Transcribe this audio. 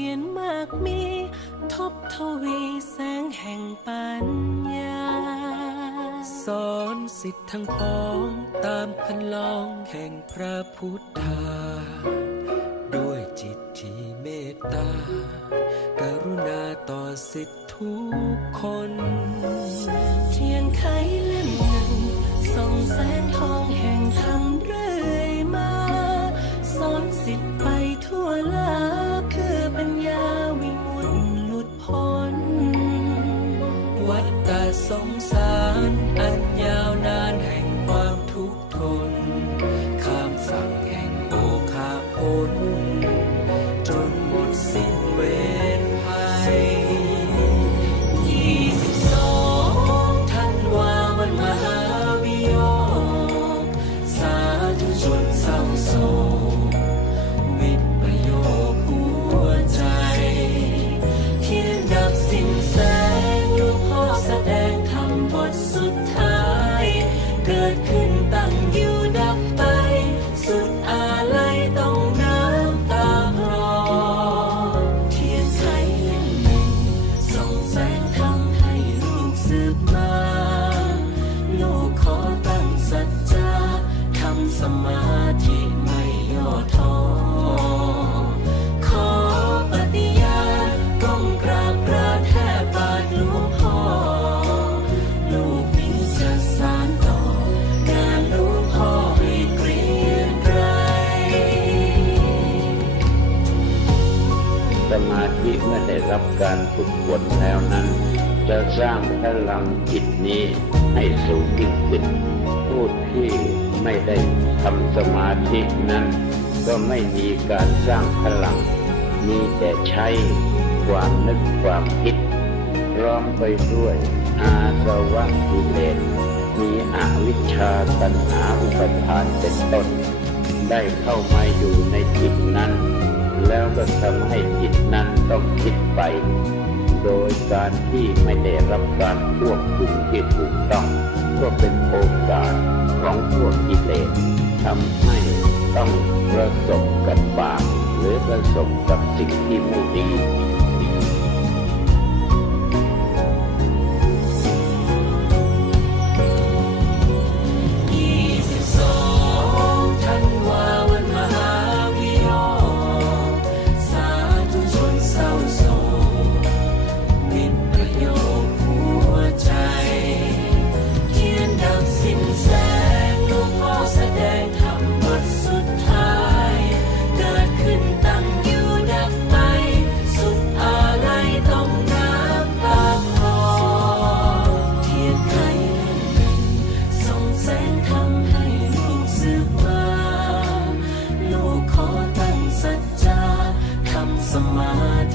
ทียนมากมี ทบทวีแสงแห่งปัญญา สอนสิทธิ์ทั้งพ้องตามคันลองแห่งพระพุทธา ด้วยจิตที่เมตตากรุณาต่อสิทธิทุกคน เทียนไขเล่มหนึ่งส่องแสงทอง สงสารอันยาวนานแห่งความทุกข์ทน ข้ามฝั่งแห่งโอคาพ้นจนหมดสิ้นเวรภัยยี่สิบสองธันวาวันมหาวิโยคสาธุชนเศร้าโศก อตั้งสัจจาทำสมาธิไม่ย่อท้อขอปฏิญาณก้มกราบพระแทบบาทหลวงพ่อ ลูกนี้จะสานต่องานหลวงพ่อให้เกรียงไกรสมาธิเมื่อได้รับการฝึกฝนแล้วนั้น จะสร้างพลังจิตนี้ให้สูงยิ่งขึ้นผู้ที่ไม่ได้ทำสมาธินั้น ก็ไม่มีการสร้างพลัง มีแต่ใช้ความนึกความคิดพร้อมไปด้วยอาสวะกิเลสมีอวิชชาตัณหาอุปทานเป็นต้น ได้เข้ามาอยู่ในจิตนั้น แล้วก็ทำให้จิตนั้นต้องคิดไป โดยการที่ไม่ได้รับการควบคุมที่ถูกต้อง ก็เป็นโอกาสของพวกกิเลสทำให้ต้องประสบกับบาปหรือประสบกับสิ่งที่ไม่ดี sama